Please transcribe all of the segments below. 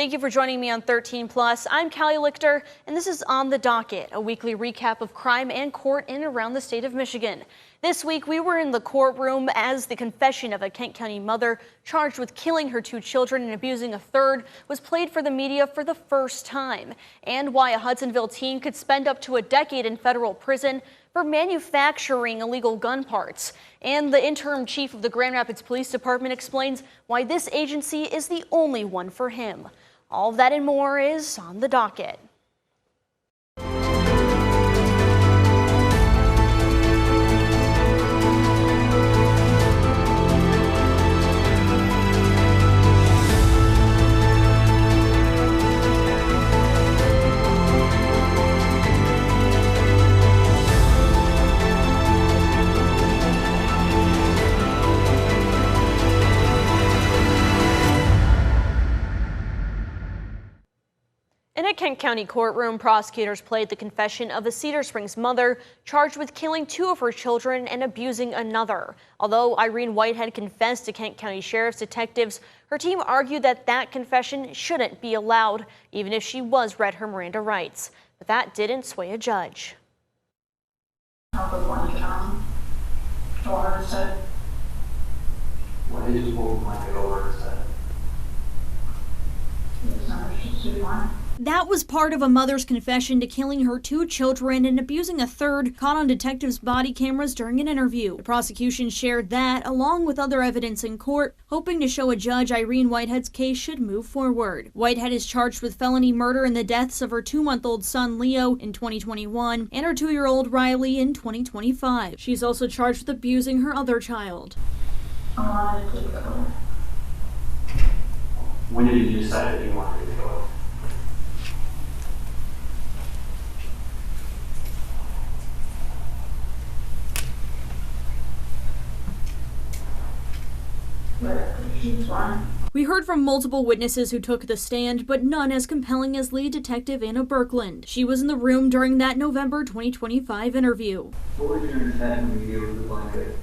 Thank you for joining me on 13 Plus. I'm Cali Lichter, and this is On the Docket, a weekly recap of crime and court in and around the state of Michigan. This week, we were in the courtroom as the confession of a Kent County mother charged with killing her 2 children and abusing a third was played for the media for the first time, and why a Hudsonville teen could spend up to a decade in federal prison for manufacturing illegal gun parts. And the interim chief of the Grand Rapids Police Department explains why this agency is the only one for him. All of that and more is on the docket. In a Kent County courtroom, prosecutors played the confession of a Cedar Springs mother charged with killing 2 of her children and abusing another. Although Irene Whitehead confessed to Kent County Sheriff's detectives, her team argued that that confession shouldn't be allowed, even if she was read her Miranda rights. But that didn't sway a judge. What did you hold my over said? That was part of a mother's confession to killing her 2 children and abusing a third, caught on detectives' body cameras during an interview. The prosecution shared that, along with other evidence in court, hoping to show a judge Irene Whitehead's case should move forward. Whitehead is charged with felony murder in the deaths of her 2-month-old son Leo in 2021 and her 2-year-old Riley in 2025. She's also charged with abusing her other child. When did you decide that you wanted to go? We heard from multiple witnesses who took the stand, but none as compelling as lead detective Anna Birkland. She was in the room during that November 2025 interview. What was your intent when you gave the blanket?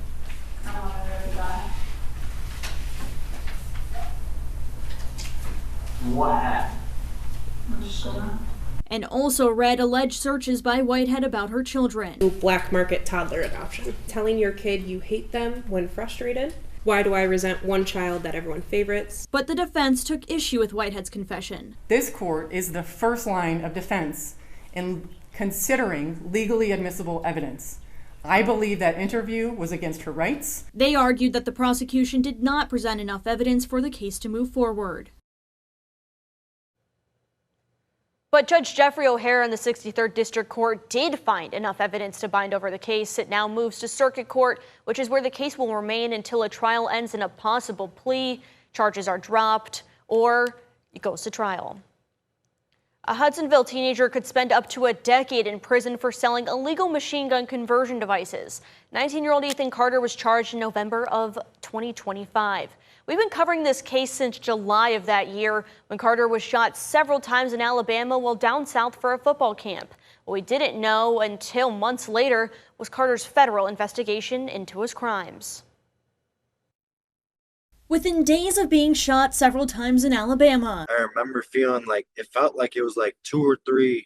I don't want her to die. What happened? I'm just gonna. And also read alleged searches by Whitehead about her children. Black market toddler adoption. Telling your kid you hate them when frustrated. Why do I resent one child that everyone favorites? But the defense took issue with Whitehead's confession. This court is the first line of defense in considering legally admissible evidence. I believe that interview was against her rights. They argued that the prosecution did not present enough evidence for the case to move forward. But Judge Jeffrey O'Hara in the 63rd District Court did find enough evidence to bind over the case. It now moves to Circuit Court, which is where the case will remain until a trial ends in a possible plea, charges are dropped, or it goes to trial. A Hudsonville teenager could spend up to a decade in prison for selling illegal machine gun conversion devices. 19-year-old Ethan Carter was charged in November of 2025. We've been covering this case since July of that year, when Carter was shot several times in Alabama while down south for a football camp. What we didn't know until months later was Carter's federal investigation into his crimes. Within days of being shot several times in Alabama, I remember feeling like it felt like it was like two or three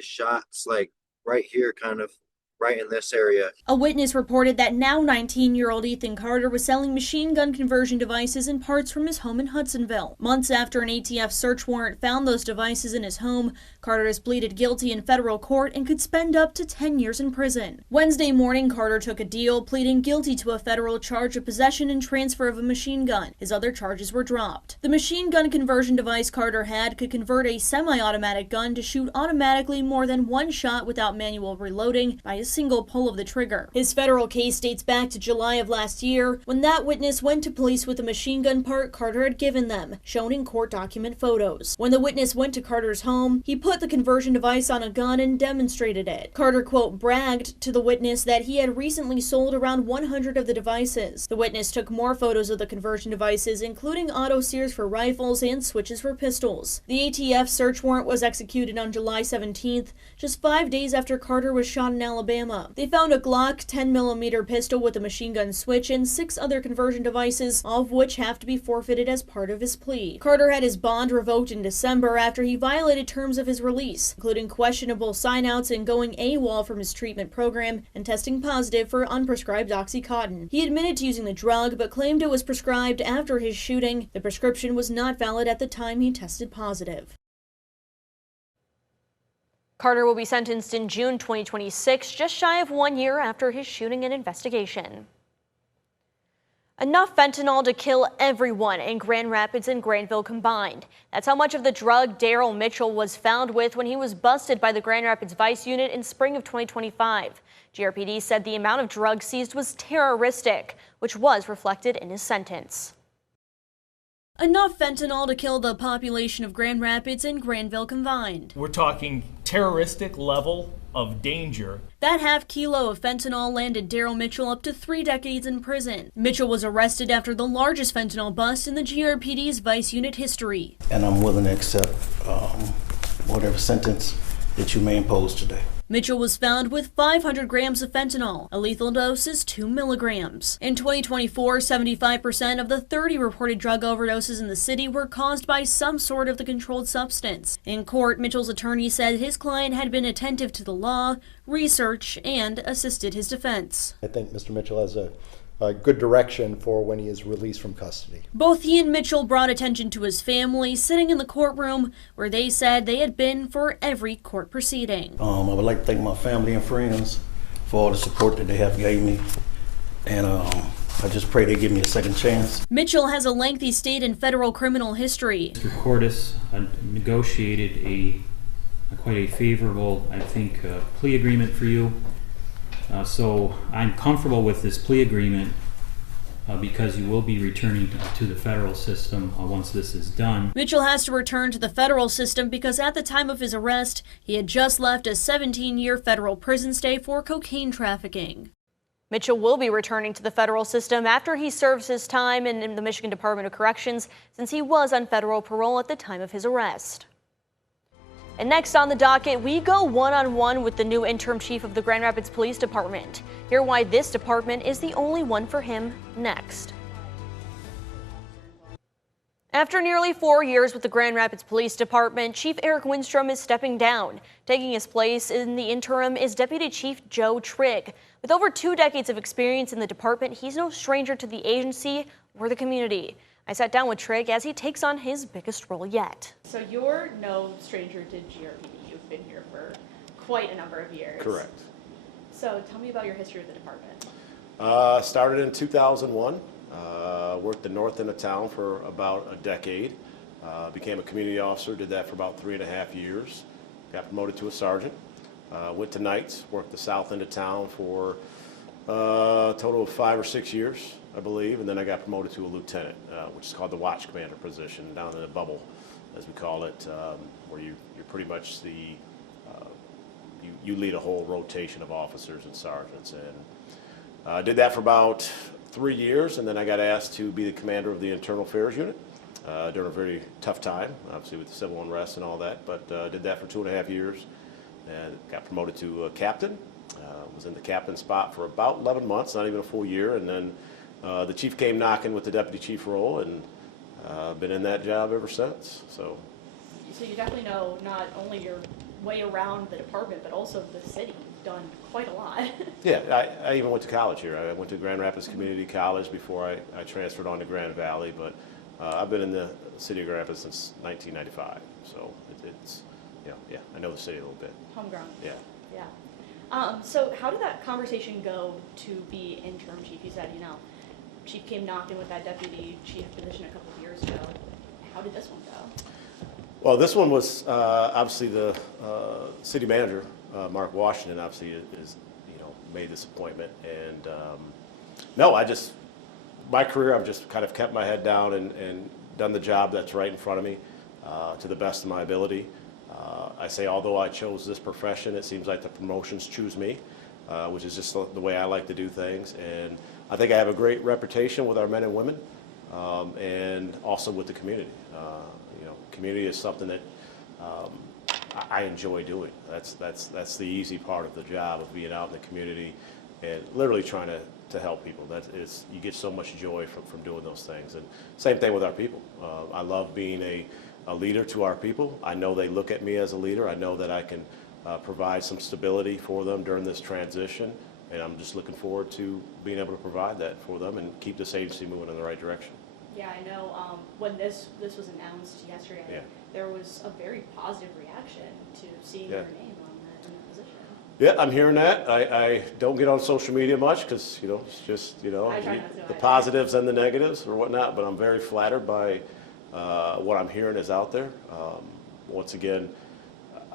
shots, like right here, kind of right in this area. A witness reported that now 19-year-old Ethan Carter was selling machine gun conversion devices and parts from his home in Hudsonville. Months after an ATF search warrant found those devices in his home, Carter has pleaded guilty in federal court and could spend up to 10 years in prison. Wednesday morning, Carter took a deal, pleading guilty to a federal charge of possession and transfer of a machine gun. His other charges were dropped. The machine gun conversion device Carter had could convert a semi-automatic gun to shoot automatically more than one shot without manual reloading by a single pull of the trigger. His federal case dates back to July of last year, when that witness went to police with a machine gun part Carter had given them, shown in court document photos. When the witness went to Carter's home, he put the conversion device on a gun and demonstrated it. Carter, quote, bragged to the witness that he had recently sold around 100 of the devices. The witness took more photos of the conversion devices, including auto sears for rifles and switches for pistols. The ATF search warrant was executed on July 17th, just 5 days after Carter was shot in Alabama Alabama. They found a Glock 10mm pistol with a machine gun switch and 6 other conversion devices, all of which have to be forfeited as part of his plea. Carter had his bond revoked in December after he violated terms of his release, including questionable sign-outs and going AWOL from his treatment program and testing positive for unprescribed Oxycontin. He admitted to using the drug, but claimed it was prescribed after his shooting. The prescription was not valid at the time he tested positive. Carter will be sentenced in June 2026, just shy of 1 year after his shooting and investigation. Enough fentanyl to kill everyone in Grand Rapids and Granville combined. That's how much of the drug Daryl Mitchell was found with when he was busted by the Grand Rapids Vice Unit in spring of 2025. GRPD said the amount of drugs seized was terroristic, which was reflected in his sentence. Enough fentanyl to kill the population of Grand Rapids and Granville combined. We're talking terroristic level of danger. That half kilo of fentanyl landed Daryl Mitchell up to 3 decades in prison. Mitchell was arrested after the largest fentanyl bust in the GRPD's Vice Unit history. And I'm willing to accept whatever sentence that you may impose today. Mitchell was found with 500 grams of fentanyl. A lethal dose is 2 milligrams. In 2024, 75% of the 30 reported drug overdoses in the city were caused by some sort of the controlled substance. In court, Mitchell's attorney said his client had been attentive to the law, research, and assisted his defense. I think Mr. Mitchell has a good direction for when he is released from custody. Both he and Mitchell brought attention to his family, sitting in the courtroom where they said they had been for every court proceeding. I would like to thank my family and friends for all the support that they have gave me, and I just pray they give me a second chance. Mitchell has a lengthy state and federal criminal history. Mr. Cordes negotiated quite a favorable, I think, plea agreement for you. So I'm comfortable with this plea agreement because you will be returning to the federal system once this is done. Mitchell has to return to the federal system because at the time of his arrest, he had just left a 17-year federal prison stay for cocaine trafficking. Mitchell will be returning to the federal system after he serves his time in the Michigan Department of Corrections, since he was on federal parole at the time of his arrest. And next on the docket, we go one-on-one with the new interim chief of the Grand Rapids Police Department. Hear why this department is the only one for him next. After nearly 4 years with the Grand Rapids Police Department, Chief Eric Winstrom is stepping down. Taking his place in the interim is Deputy Chief Joe Trigg. With over 2 decades of experience in the department, he's no stranger to the agency or the community. I sat down with Trigg as he takes on his biggest role yet. So you're no stranger to GRPD. You've been here for quite a number of years. Correct. So tell me about your history with the department. Started in 2001. Worked the north end of town for about a decade. Became a community officer, did that for about 3.5 years. Got promoted to a sergeant. Went to nights, worked the south end of town for a total of 5 or 6 years, I believe, and then I got promoted to a lieutenant, which is called the watch commander position, down in the bubble, as we call it, where you're pretty much the, you lead a whole rotation of officers and sergeants. And did that for about 3 years, and then I got asked to be the commander of the internal affairs unit during a very tough time, obviously with the civil unrest and all that, but did that for 2.5 years and got promoted to captain. Was in the captain spot for about 11 months, not even a full year, and then the chief came knocking with the deputy chief role, and been in that job ever since. So you definitely know not only your way around the department, but also the city. You've done quite a lot. Yeah, I even went to college here. I went to Grand Rapids Community College before I transferred on to Grand Valley, but I've been in the city of Grand Rapids since 1995. So it's yeah, I know the city a little bit. Homegrown. Yeah. Yeah. So how did that conversation go to be interim chief? You said, chief came knocking with that deputy chief position a couple of years ago. How did this one go? Well, this one was obviously the city manager, Mark Washington, obviously is made this appointment, and no, my career, I've just kind of kept my head down and done the job that's right in front of me to the best of my ability. I say, although I chose this profession, it seems like the promotions choose me, which is just the way I like to do things. And I think I have a great reputation with our men and women, and also with the community. Community is something that I enjoy doing. That's the easy part of the job of being out in the community and literally trying to help people. You get so much joy from doing those things. And same thing with our people. I love being a leader to our people. I know they look at me as a leader. I know that I can provide some stability for them during this transition. And I'm just looking forward to being able to provide that for them and keep this agency moving in the right direction. Yeah, I know when this was announced yesterday, Yeah. there was a very positive reaction to seeing your name on that position. Yeah, I'm hearing that. I don't get on social media much because, it's just, I try not to the either. positives and the negatives or whatnot, but I'm very flattered by what I'm hearing is out there. Once again,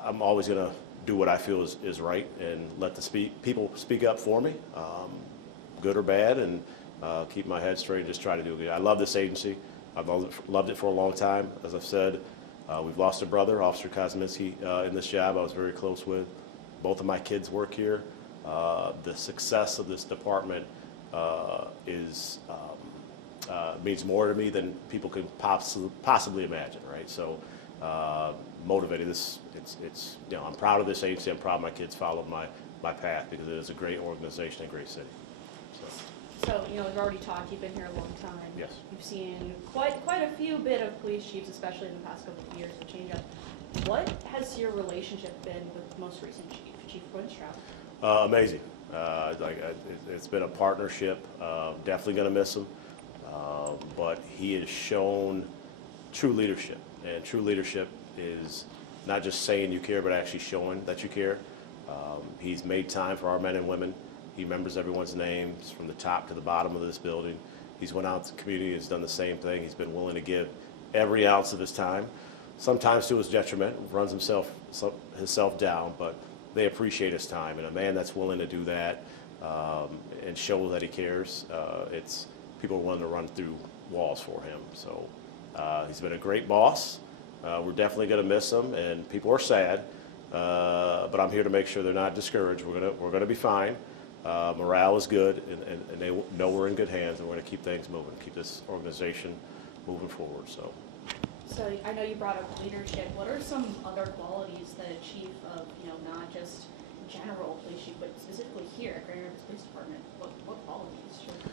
I'm always going to do what I feel is right and let the people speak up for me, good or bad, and keep my head straight and just try to do good. I love this agency. I've loved it for a long time. As I've said, we've lost a brother, Officer Kosminski, in this job I was very close with. Both of my kids work here. The success of this department means more to me than people could possibly imagine, right? So motivated. I'm proud of this agency. I'm proud my kids followed my path because it is a great organization and a great city. So, we've already talked, you've been here a long time. Yes. You've seen quite a few bit of police chiefs, especially in the past couple of years, to change up. What has your relationship been with the most recent chief, Chief Winstrop? Amazing. It's been a partnership. Definitely going to miss him. But he has shown true leadership. And true leadership is not just saying you care, but actually showing that you care. He's made time for our men and women. He remembers everyone's names from the top to the bottom of this building. He's went out to the community, has done the same thing. He's been willing to give every ounce of his time, sometimes to his detriment, runs himself down, but they appreciate his time. And a man that's willing to do that and show that he cares, people are willing to run through walls for him. So he's been a great boss. We're definitely going to miss him, and people are sad, but I'm here to make sure they're not discouraged. We're gonna be fine. Morale is good, and they know we're in good hands, and we're going to keep things moving, keep this organization moving forward. So I know you brought up leadership. What are some other qualities that a chief of, not just general police chief, but specifically here at Grand Rapids Police Department, what qualities should a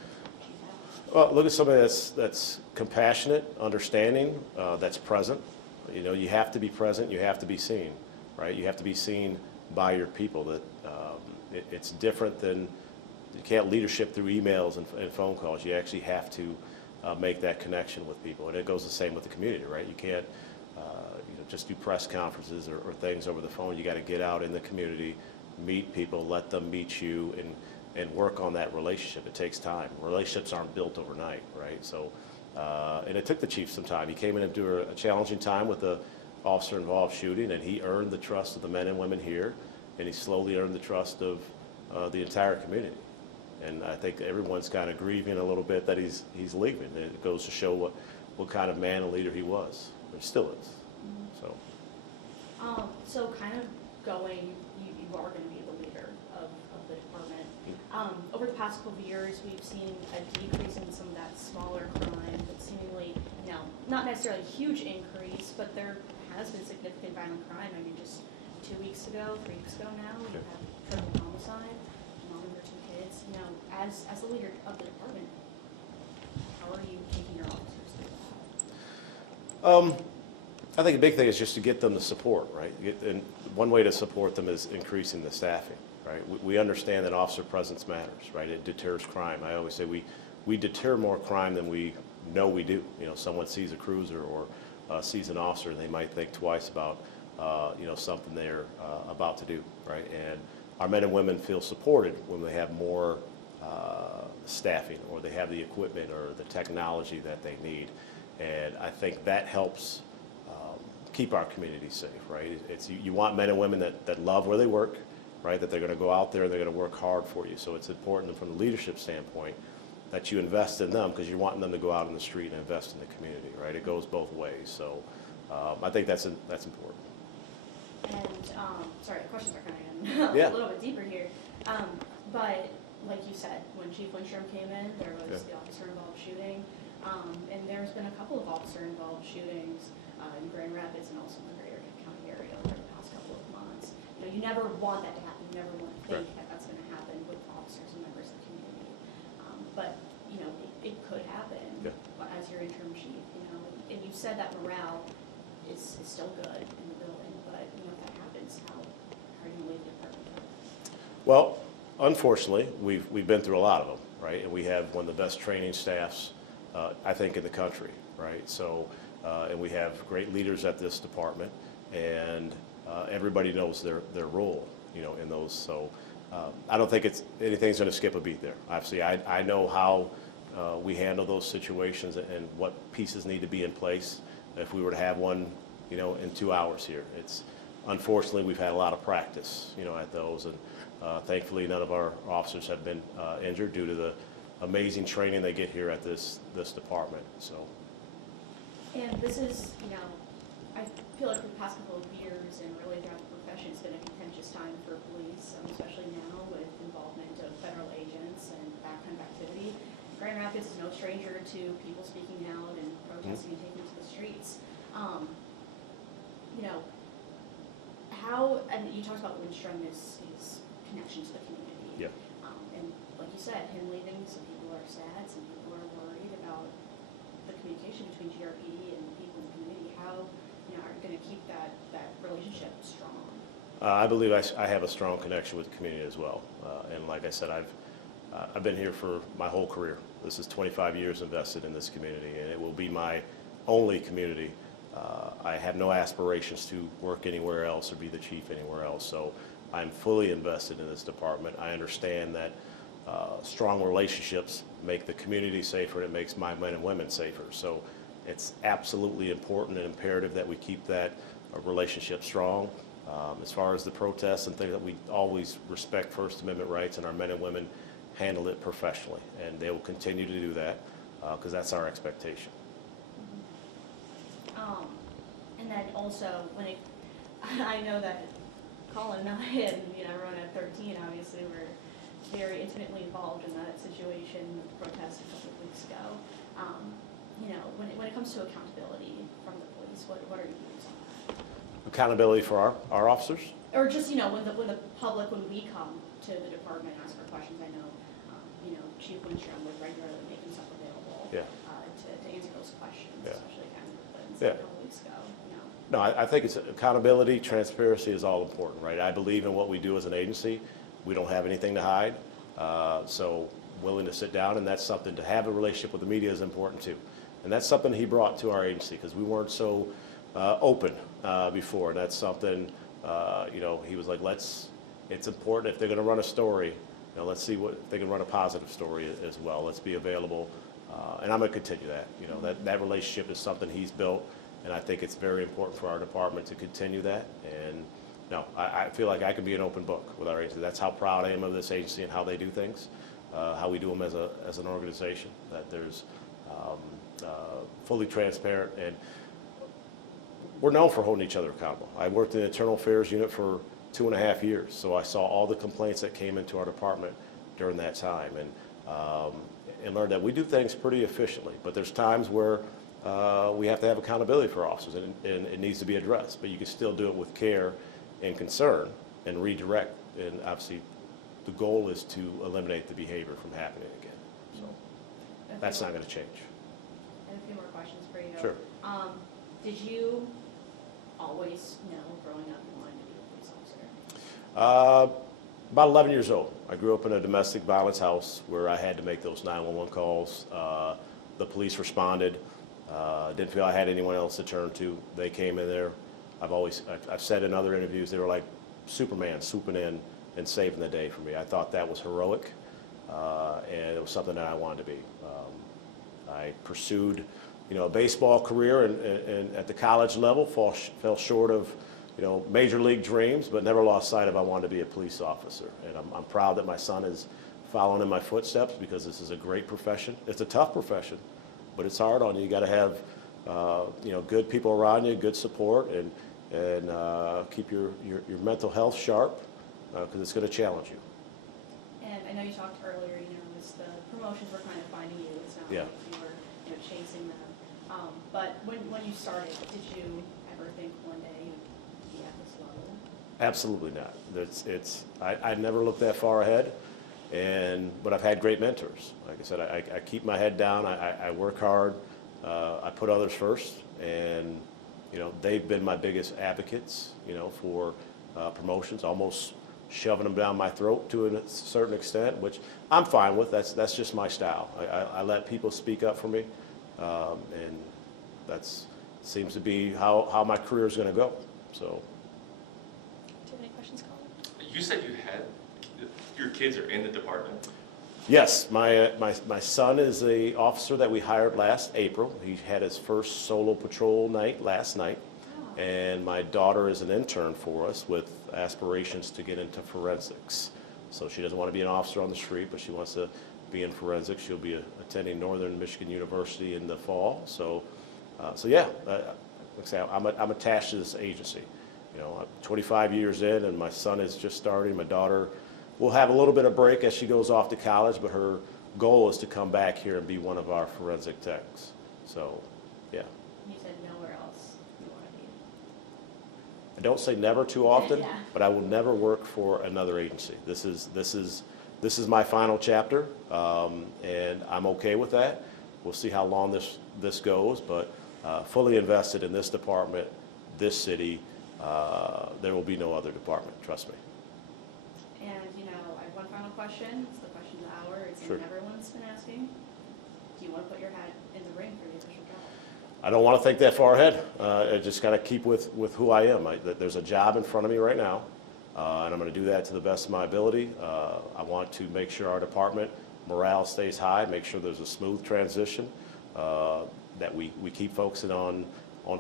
chief have? Well, look at somebody that's compassionate, understanding, that's present. You have to be present. You have to be seen, right? You have to be seen by your people. That it's different than, you can't leadership through emails and phone calls. You actually have to make that connection with people, and it goes the same with the community, right? You can't just do press conferences or things over the phone. You got to get out in the community, meet people, let them meet you, and work on that relationship. It takes time. Relationships aren't built overnight, right? So, and it took the chief some time. He came in into a challenging time with the officer-involved shooting, and he earned the trust of the men and women here, and he slowly earned the trust of the entire community. And I think everyone's kind of grieving a little bit that he's leaving. It goes to show what kind of man and leader he was, or still is. So kind of you are going to be the leader of the department. Over the past couple of years, we've seen a decrease in some of that smaller crime, but seemingly, not necessarily a huge increase, but there has been significant violent crime. I mean, just 3 weeks ago now, we had triple homicide, mom and her 2 kids. As the leader of the department, how are you taking your officers through that? I think the big thing is just to get them the support, right? And one way to support them is increasing the staffing, right? We understand that officer presence matters, right? It deters crime. I always say we deter more crime than we know we do. Someone sees a cruiser or sees an officer, and they might think twice about something they're about to do, right? And our men and women feel supported when they have more staffing, or they have the equipment or the technology that they need. And I think that helps keep our community safe, right? You want men and women that love where they work, right? That they're going to go out there and they're going to work hard for you. So it's important from the leadership standpoint that you invest in them, because you're wanting them to go out in the street and invest in the community, right? It goes both ways. So I think that's important. And sorry, the questions are kind of getting a little bit deeper here. But like you said, when Chief Winstrom came in, there was the officer-involved shooting, and there's been a couple of officer-involved shootings in Grand Rapids and also in the greater County area over the past you never want that to happen. You never want to think that that's going to happen with officers and members of the community. But it could happen as your interim chief. And you said that morale is still good in the building, but if that happens, how are you going to leave the department? Well, unfortunately, we've been through a lot of them, right? And we have one of the best training staffs, I think, in the country, right? So, and we have great leaders at this department, and everybody knows their role, in those. So, I don't think anything's going to skip a beat there. Obviously, I know how we handle those situations and what pieces need to be in place if we were to have one, in 2 hours here. Unfortunately, we've had a lot of practice, at those, and thankfully none of our officers have been injured due to the amazing training they get here at this department. So. And this is, I feel like for the past couple of years and really throughout the profession, it's been a contentious time for police, especially now with involvement of federal agents and that kind of activity. Grand Rapids is no stranger to people speaking out and protesting and taking to the streets. How, and you talked about Lindstrom's connection to the community. Yeah. And like you said, him leaving, some people are sad, some people are worried about the communication between GRPD and people in the community. How, are you going to keep that relationship strong? I believe I have a strong connection with the community as well. And like I said, I've been here for my whole career. This is 25 years invested in this community, and it will be my only community. I have no aspirations to work anywhere else or be the chief anywhere else. So I'm fully invested in this department. I understand that strong relationships make the community safer, and it makes my men and women safer. So it's absolutely important and imperative that we keep that relationship strong. As far as the protests and things, that we always respect First Amendment rights, and our men and women handle it professionally, and they will continue to do that because that's our expectation. And then also, I know that Colin and I, and everyone at 13, obviously, were very intimately involved in that situation with the protest a couple of weeks ago. When it comes to accountability from the police, what are your views on that? Accountability for our officers? Or just, when the public, when we come to the department and ask for questions, I know, Chief Lindstrom would regularly make himself available to answer those questions, especially kind of a couple weeks ago. No, I think it's accountability, transparency is all important, right? I believe in what we do as an agency. We don't have anything to hide, so willing to sit down, and that's something, to have a relationship with the media is important too. And that's something he brought to our agency because we weren't so open before. And that's something, he was like, it's important if they're going to run a story, let's see if they can run a positive story as well. Let's be available, and I'm going to continue that. That relationship is something he's built, and I think it's very important for our department to continue that. And no, I feel like I can be an open book with our agency. That's how proud I am of this agency and how they do things, how we do them as an organization, that there's fully transparent, and we're known for holding each other accountable. I worked in the Internal Affairs Unit for 2.5 years, so I saw all the complaints that came into our department during that time, and learned that we do things pretty efficiently, but there's times where we have to have accountability for officers, and it needs to be addressed, but you can still do it with care and concern and redirect, and obviously the goal is to eliminate the behavior from happening again. So that's not going to change. And a few more questions for you. Sure. Did you always know growing up you wanted to be a police officer? About 11 years old. I grew up in a domestic violence house where I had to make those 911 calls. The police responded. Didn't feel I had anyone else to turn to. They came in there. I've said in other interviews, they were like Superman swooping in and saving the day for me. I thought that was heroic, and it was something that I wanted to be. I pursued, a baseball career and at the college level, fell short of, major league dreams, but never lost sight of I wanted to be a police officer. And I'm proud that my son is following in my footsteps because this is a great profession. It's a tough profession, but it's hard on you. You got to have, good people around you, good support, and keep your mental health sharp because it's going to challenge you. And I know you talked earlier, as the promotions were kind of finding you. It's not like you were, chasing them. But when you started, did you ever think one day you'd be at this level? Absolutely not. I never look that far ahead, but I've had great mentors. Like I said, I keep my head down. I work hard. I put others first, and they've been my biggest advocates. For promotions, almost shoving them down my throat to a certain extent, which I'm fine with. That's just my style. I let people speak up for me, and that seems to be how my career is going to go. So. Do you have any questions, Colin? You said your kids are in the department? Yes, my son is the officer that we hired last April. He had his first solo patrol night last night. And my daughter is an intern for us with aspirations to get into forensics. So she doesn't want to be an officer on the street, but she wants to be in forensics. She'll be attending Northern Michigan University in the fall. So yeah, like I say, I'm attached to this agency. I'm 25 years in, and my son is just starting. My daughter will have a little bit of break as she goes off to college, but her goal is to come back here and be one of our forensic techs. So, yeah. You said nowhere else you want to be. I don't say never too often, Yeah. but I will never work for another agency. This is my final chapter, and I'm okay with that. We'll see how long this goes, but fully invested in this department, this city. There will be no other department, trust me. And I have one final question. It's the question of the hour. It's Sure. something everyone's been asking. Do you want to put your hat in the ring for the official job? I don't want to think that far ahead. I just got to keep with who I am. There's a job in front of me right now, and I'm going to do that to the best of my ability. I want to make sure our department morale stays high, make sure there's a smooth transition, that we keep focusing on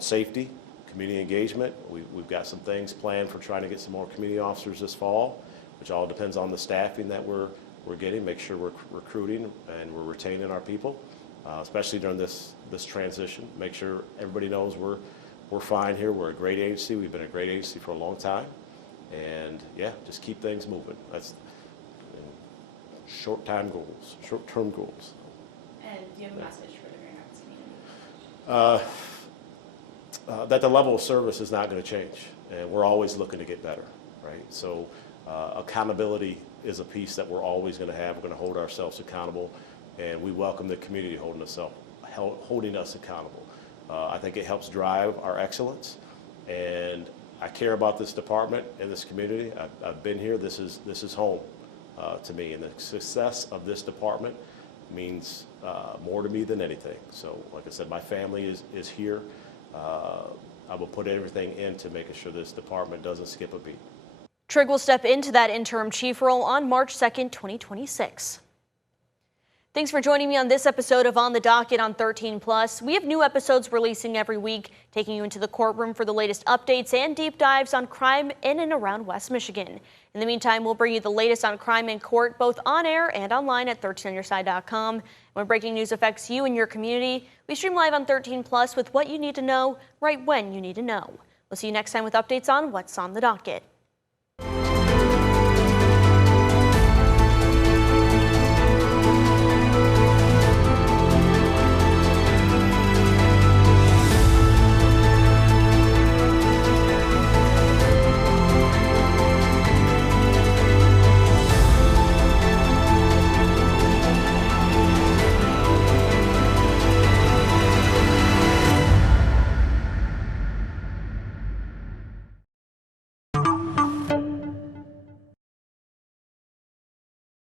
safety, community engagement. We've got some things planned for trying to get some more community officers this fall, which all depends on the staffing that we're getting, make sure we're recruiting and we're retaining our people. Especially during this transition, make sure everybody knows we're fine here. We're a great agency. We've been a great agency for a long time, and yeah, just keep things moving. That's short-term goals. And do you have a message for the Grand Rapids community? That the level of service is not going to change, and we're always looking to get better, right? So accountability is a piece that we're always going to have. We're going to hold ourselves accountable. And we welcome the community holding us accountable. I think it helps drive our excellence, and I care about this department and this community. I've been here. This is home to me, and the success of this department means more to me than anything. So, like I said, my family is here. I will put everything into making sure this department doesn't skip a beat. Trigg will step into that interim chief role on March 2nd, 2026. Thanks for joining me on this episode of On the Docket on 13+. We have new episodes releasing every week, taking you into the courtroom for the latest updates and deep dives on crime in and around West Michigan. In the meantime, we'll bring you the latest on crime in court, both on air and online at 13onyourside.com. When breaking news affects you and your community, we stream live on 13+ with what you need to know right when you need to know. We'll see you next time with updates on What's on the Docket.